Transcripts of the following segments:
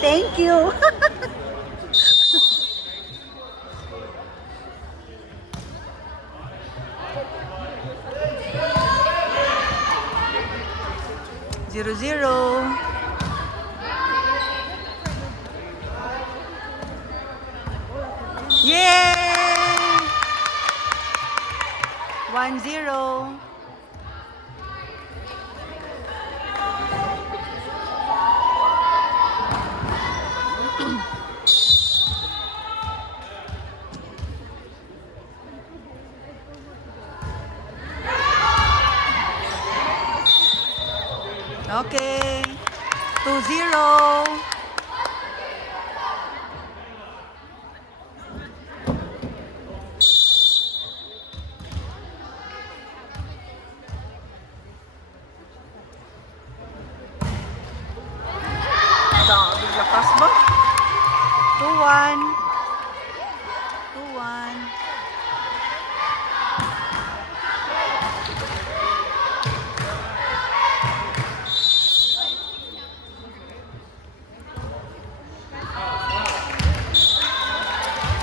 Thank you. Zero, zero. Yay! 1-0. Okay. 2-0. Lakas ba? 2-1. 2-1.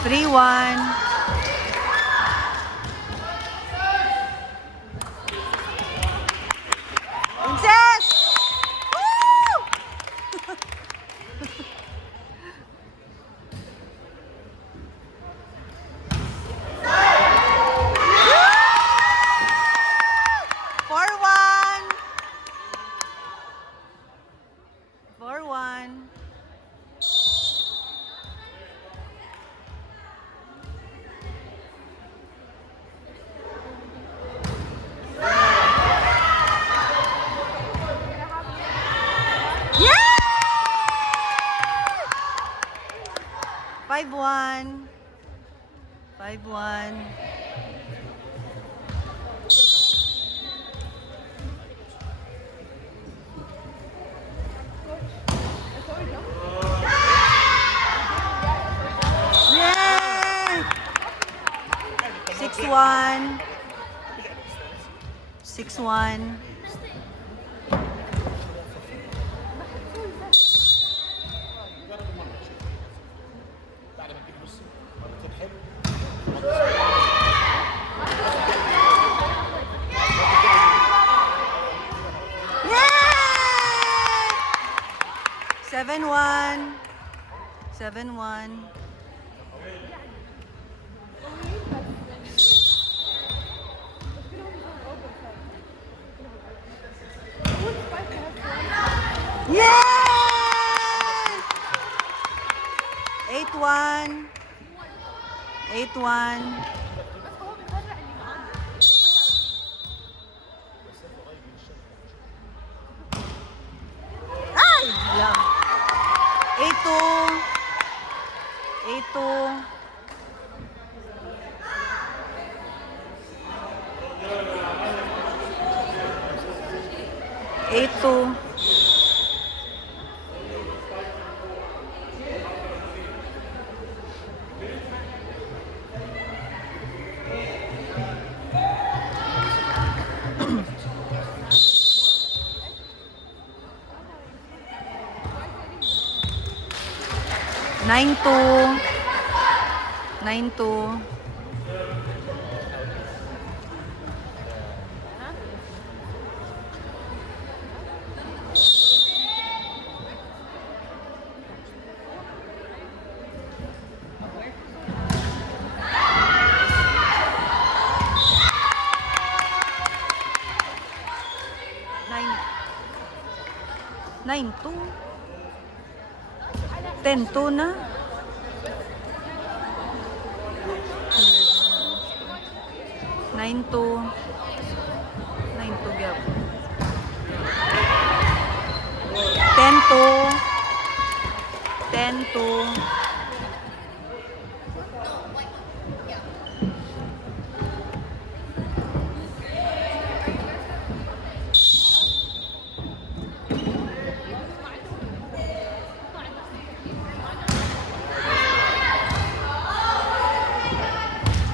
Three, one. Princess! Woo! 4-1. 4-1. Yeah! 5-1. 5-1. Yay! 6-1. 6-1. Yay! 7-1. 7-1. Yay! 8-1. 8-1. Ay! Lang. 8-2. 8-2. 8-2. 9-2. 9-2. 9-2. 10-2 na. 9-2. 9-2 gyud. 10-2. 10-2.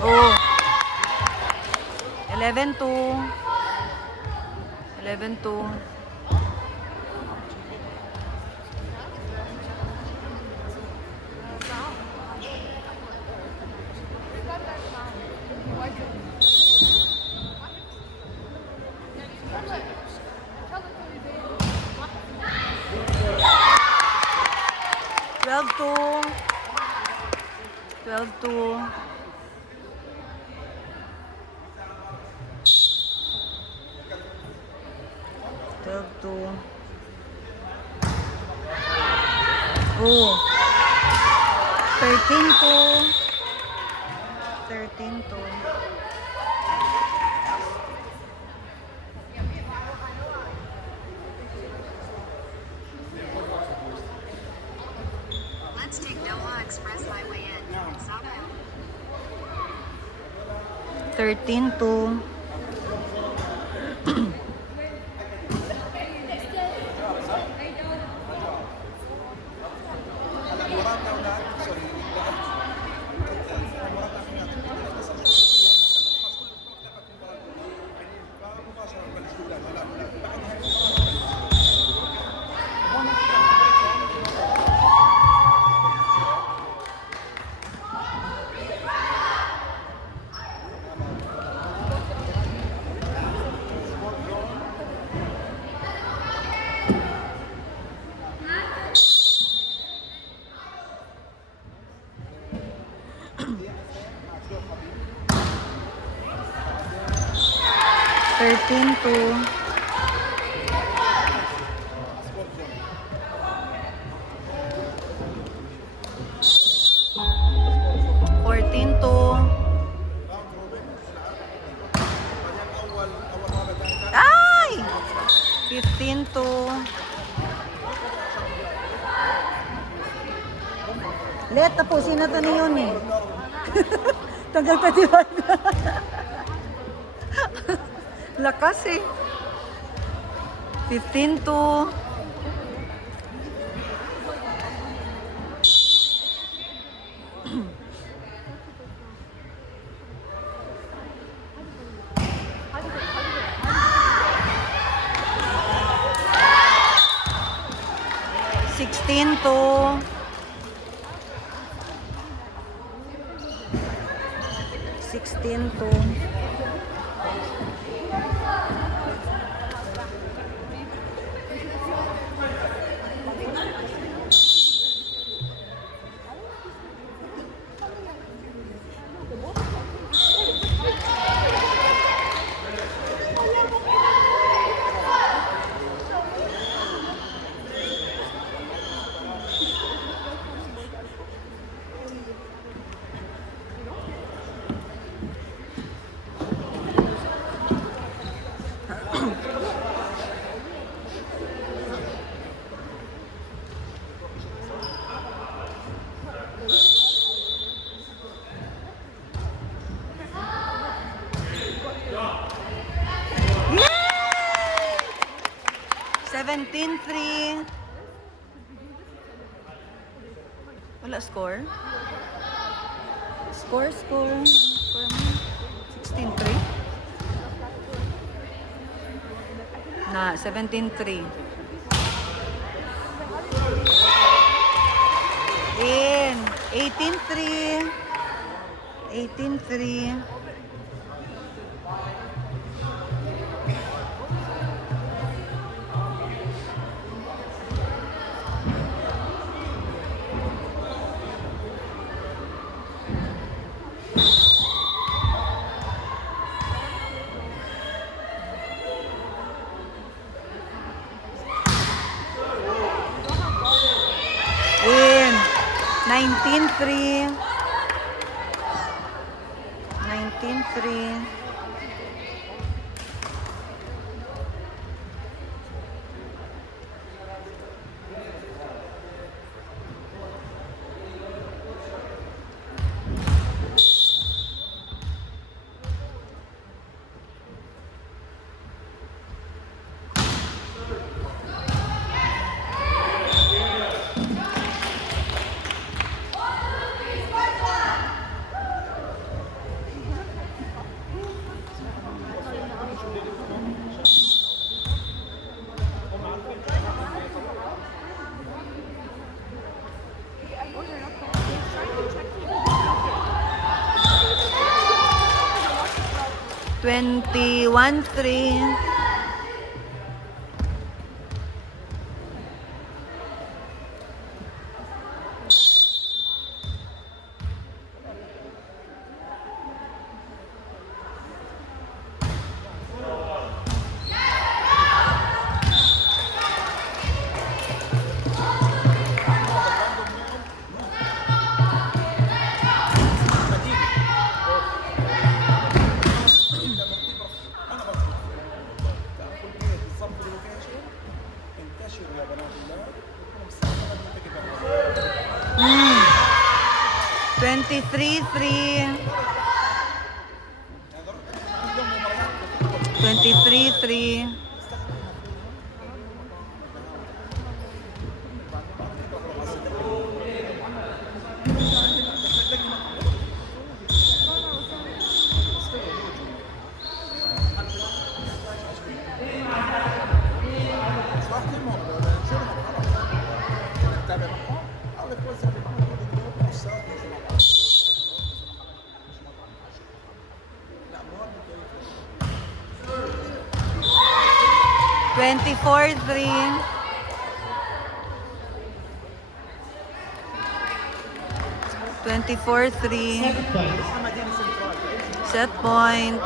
Oh. 11-2. 11-2. 12-2. 12-2. 12-2. Oh. 13-2. 13-2. Let's take Noah Express Highway in. South Island. 13-2. Thirteen to 14 to ay 15 to let tapusin na to ni yun eh. Tagal pa diba? Lakas eh. 15 to 16 to 16 to 17-3. Wala score? Score. Score mo. 16-3. Na, 17-3. In. 18-3. 18-3. In 19-3. 19-3. Twenty-one, 3. Mm. 23-3. 23-3. 24-3. 24-3. Set point.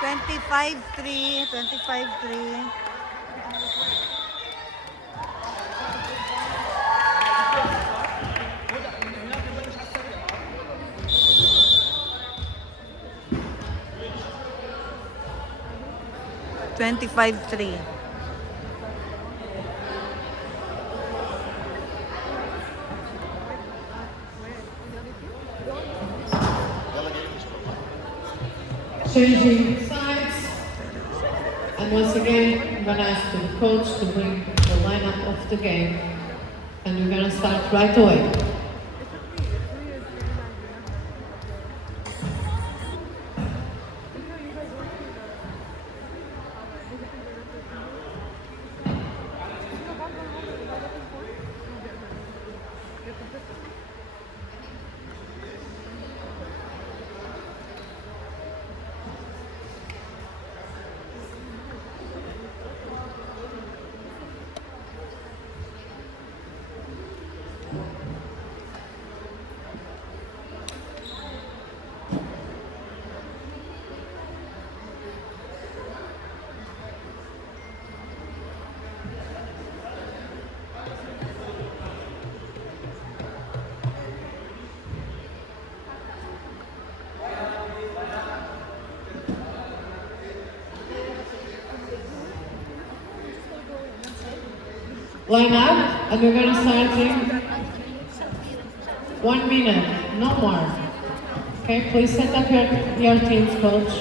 Twenty-five three. 25-3. Changing sides. And once again, I'm going to ask the coach to bring the lineup of the game. And we're going to start right away. Line up, and we're going to start in 1 minute, no more. Okay, please set up your teams, coach.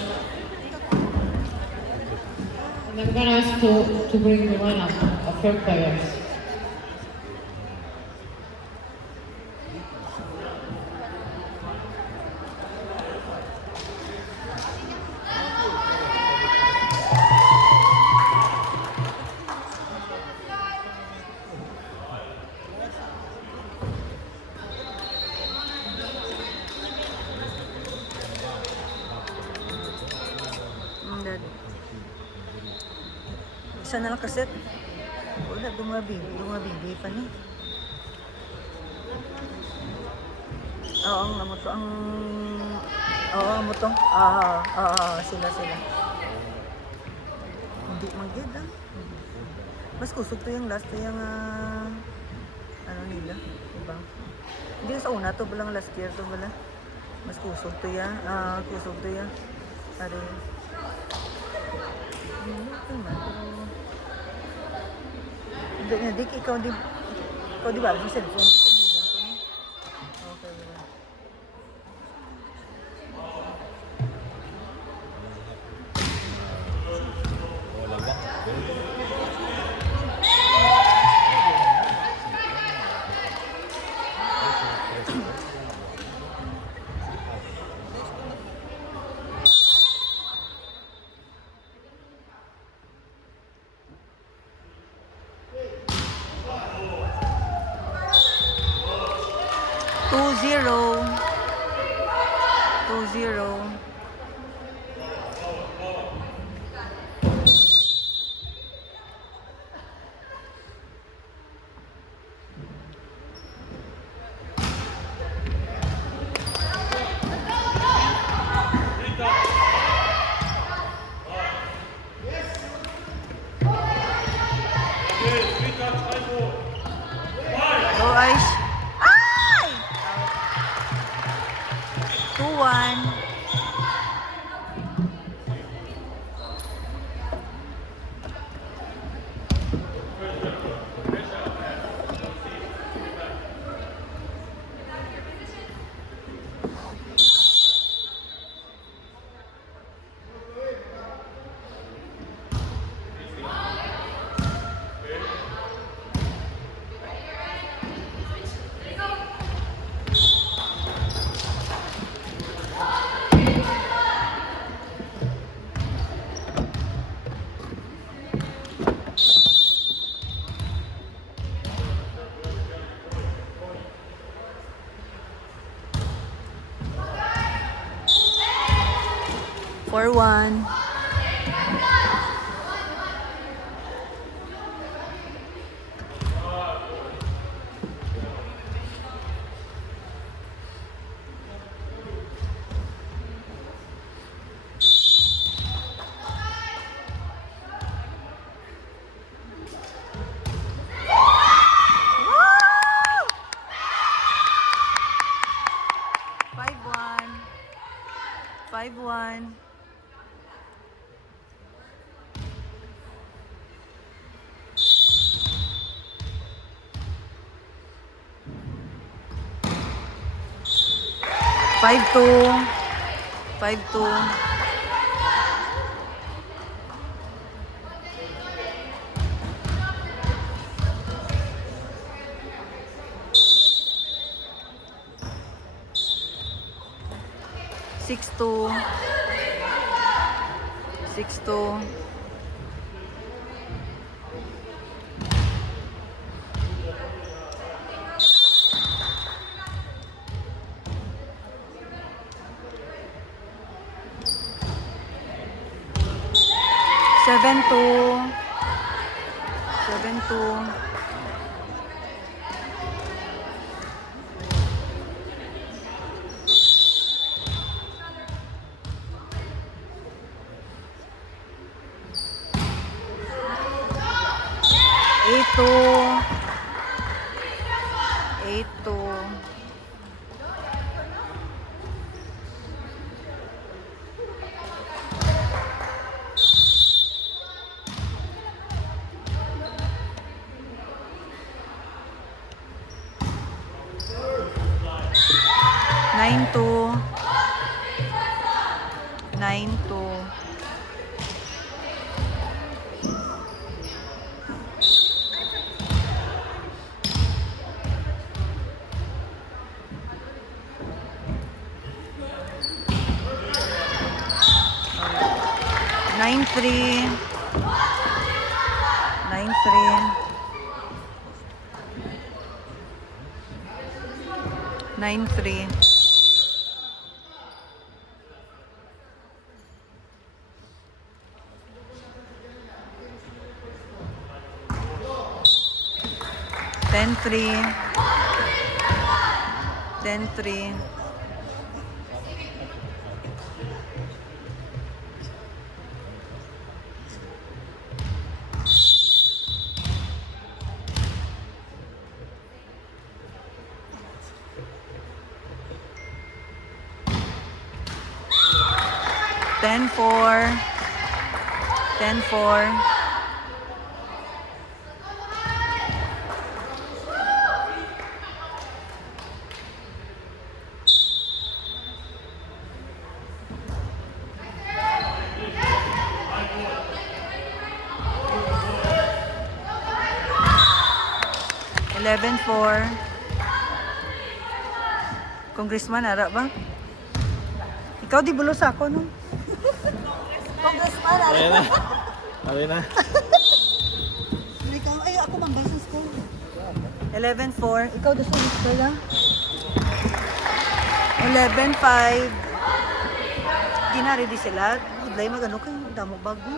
And I'm going to ask to bring the lineup of your players. Isa na lang kaset. Wala, dumabindi pa niya. Oo, ang amo to, sila. Hindi mag-get, ah. Mas kusog to yung last, yung, ano nila, diba? Hindi sa una to, balang last year to, bala. Mas kusog to yan, Pare. Hindi, ikaw di ba, yung cellphone, okay, diba? Two zero. Go Ice. Ay! 2-1. 4-1. Woo! 5-1. 5-1. Five two. 5-2. Six two. 6-2. Seven two. 7-2. Eight two. 8-2. Nine two. 9-2. Nine three. 9-3. 9-3. Ten three. 10-3. Ten four. 10-4. Eleven four. Congressman, ara ba? Ikaw di bulos ako, no? Congressman, ara Ayan ba? na. Okay na. Ikaw, ay, ako mambal sa school. 11-4. Ikaw doon sa school, ha? 11-5. Di na ready sila. Budlay magano kayo. Damo bago.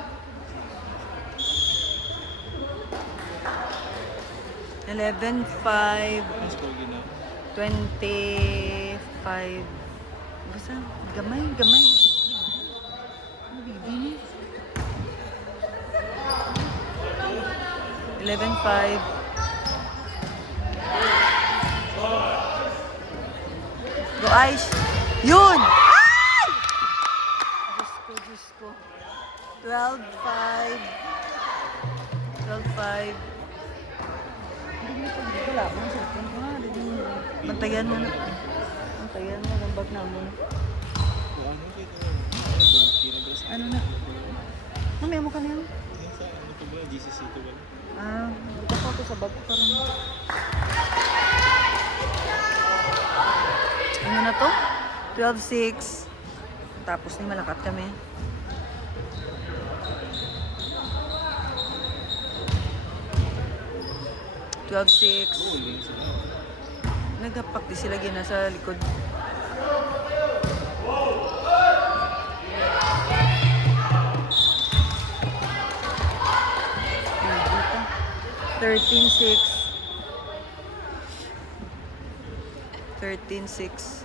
11-5. 25. Basta, gamay, gamay. Ano, bibi ni? 11-5. Go, Aish. Yun! Ay! Diyos ko, Diyos ko. 12-5. 12-5. Wala mo sa cellphone ko nga. Bantayan mo na. Bantayan mo ng bag namin. Ano na? Mamaya mo ka na yan. GCC to ba? Ah, buka ko ito sa bag ko parang... Ano na to? 12-6. Tapos ni malakat kami. Nagapak di sila gina sa likod. 13-6. 13-6.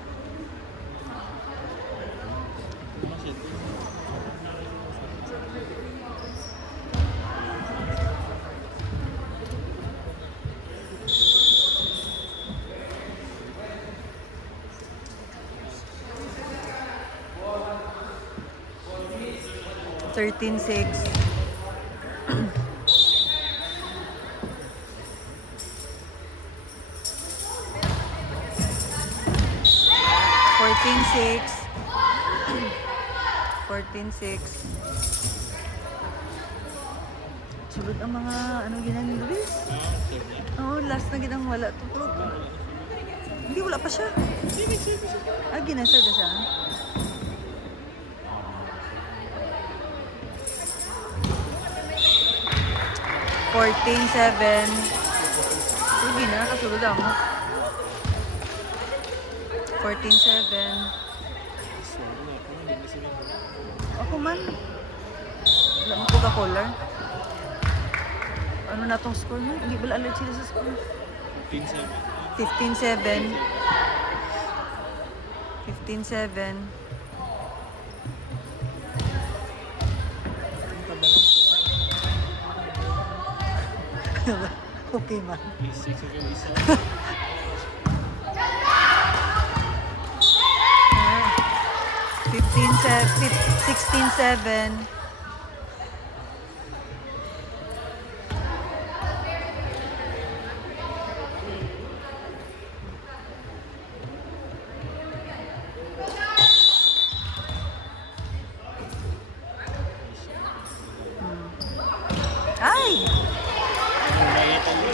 Thirteen six. 14-6. 14-6. Sulod ang mga ano ginang Luis. Oo, last na ginang wala to. Pero, hindi, wala pa siya. Ah, ginasar na siya. Fourteen, seven. Hindi na, kasulod ako. 14-7. Ako man. Wala mo Coca-Cola. Ano na tong score mo? Hindi ba alert sila sa score? 15-7. 15-7. Okay man. 16-7. Ay!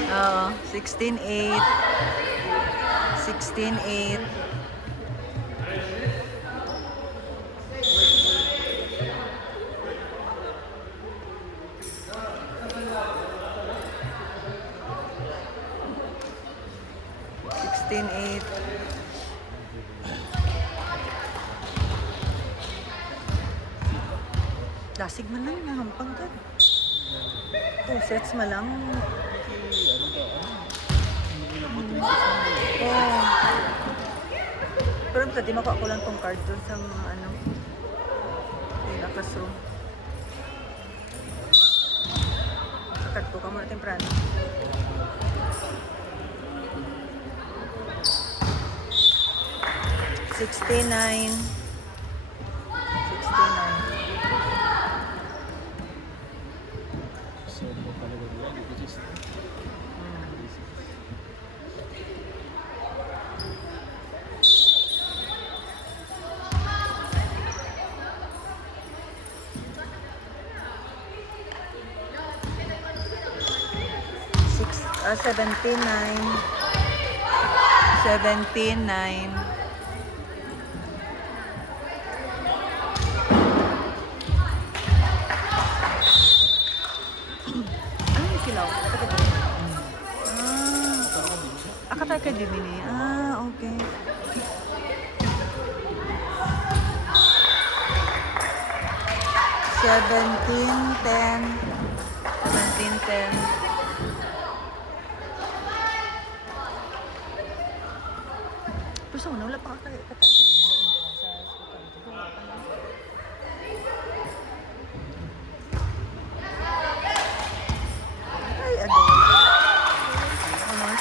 Oo, 16-8. 16-8. Dasig man lang, nahampang ka. 2 sets man lang. Oh. Pero pwede makuha ko lang tong card doon sa mga ano. Nakaso. Sa card ko ka muna temprano. $69. $17.9. 17.9. Ano yung silaw? Akatay ka din ini. Ah, okay. $17.10. Pero sa una, wala pa kakatay ka din. Sa ay, ano?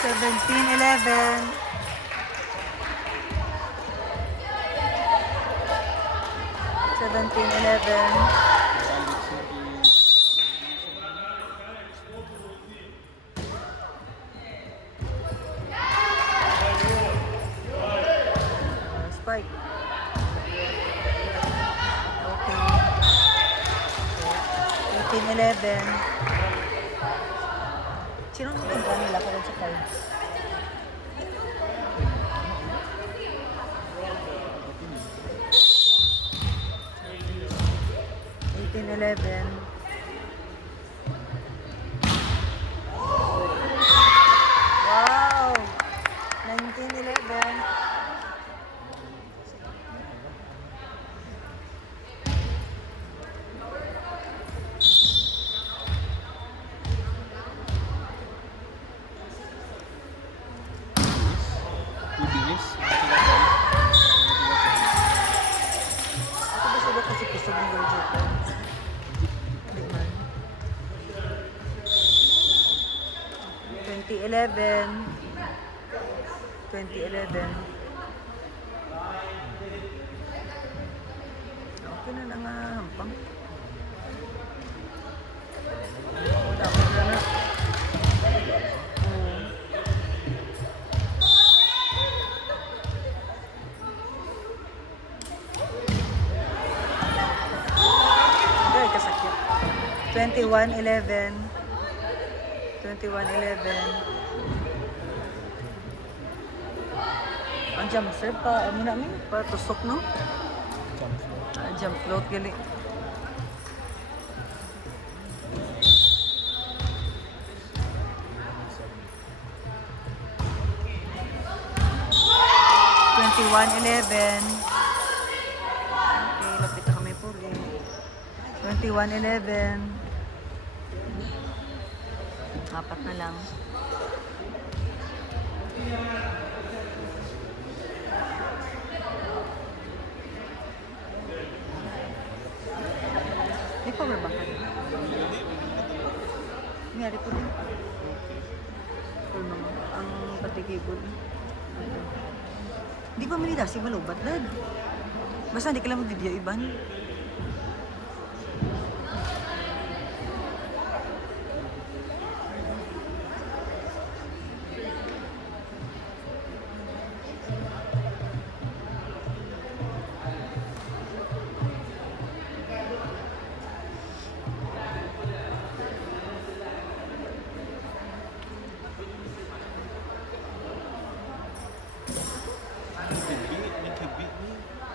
17-11. 17-11. Spike. Okay. 18-11. Sino ang tingga nila ko sa cards? Wow! 19-11. Ako ba sila kasi kusog ng gadget ko? Hindi man. 2011. 2011. Okay na lang hampang. Dapat na na. Oo. Ay, kasakit. 21-11. 21-11. Ang jump serve pa, ano namin, pa tusok, no? Jump float, gali. Twenty-one, 11. Okay, lapit na kami po. 21-11. Apat na lang. May power bank ka na? Nangyari po din. Cool naman. Ang patikibod. Di ba manila si malubat, Dad? Basta hindi ka lang mag-video, Iban.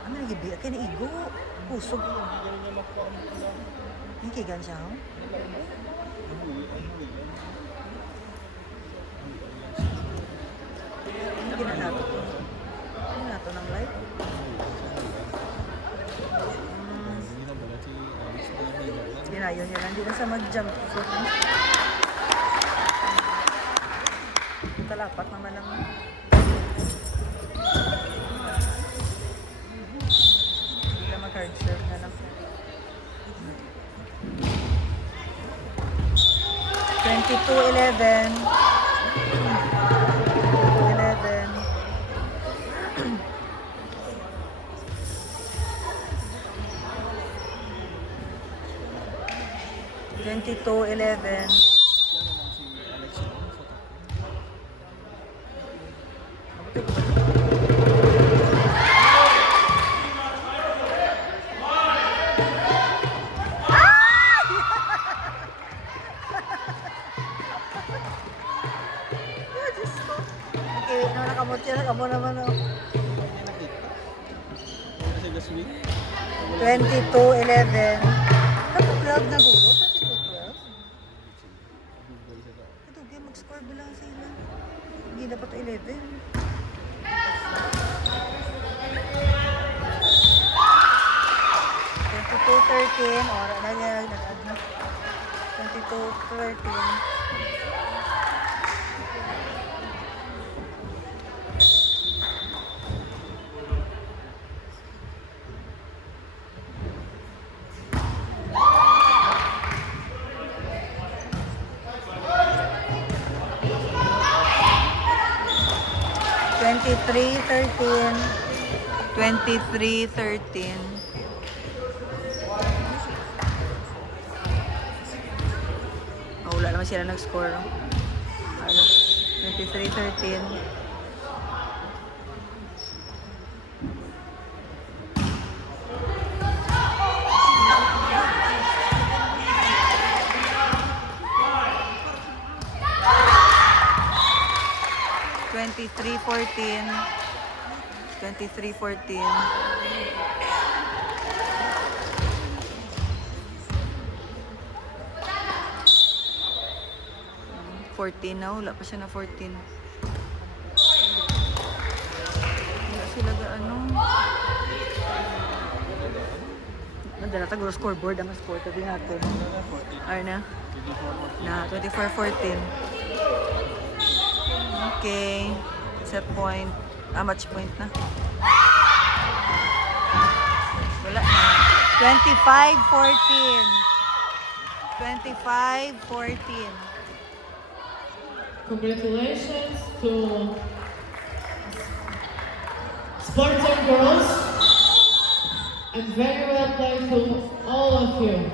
Ano lagi biya? Kaya naigo. Pusog. Hindi kaya gan siya, oh? Hindi gina nato to. Ano nato ng light? Ginayon niya lang. Hindi na sa mag-jump. So, talapat naman lang. Hindi na mag-hard serve na lang. 22-11. 22-11. Okay, wait naman nakamot siya. Nakamo naman, oh. 22-11. Kapag vlog na guro, 22-12. Ito, kaya mag-score ba lang sila? Hindi dapat 11. 22-13. Ora na niya. Nag-add na. 22-13. Twenty-three, 13. 23-13. Oh, wala naman sila nag-score. Ano? 23-13. Twenty-three, 14. 23-14. 14 na, wala pa siya na 14. Wala sila ano. Nadala taguro scoreboard ang score tabi natin. Ay na. Na 24-14. Okay. Set point. Match point na. Wala na. 25-14. 25-14. Congratulations to Spartan girls, and very well played to all of you.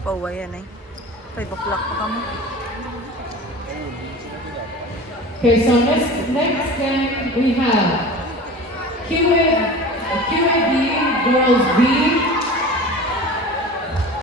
Pauwa yan eh. 5 o'clock pa kami. Okay, so next game we have QAB Girls B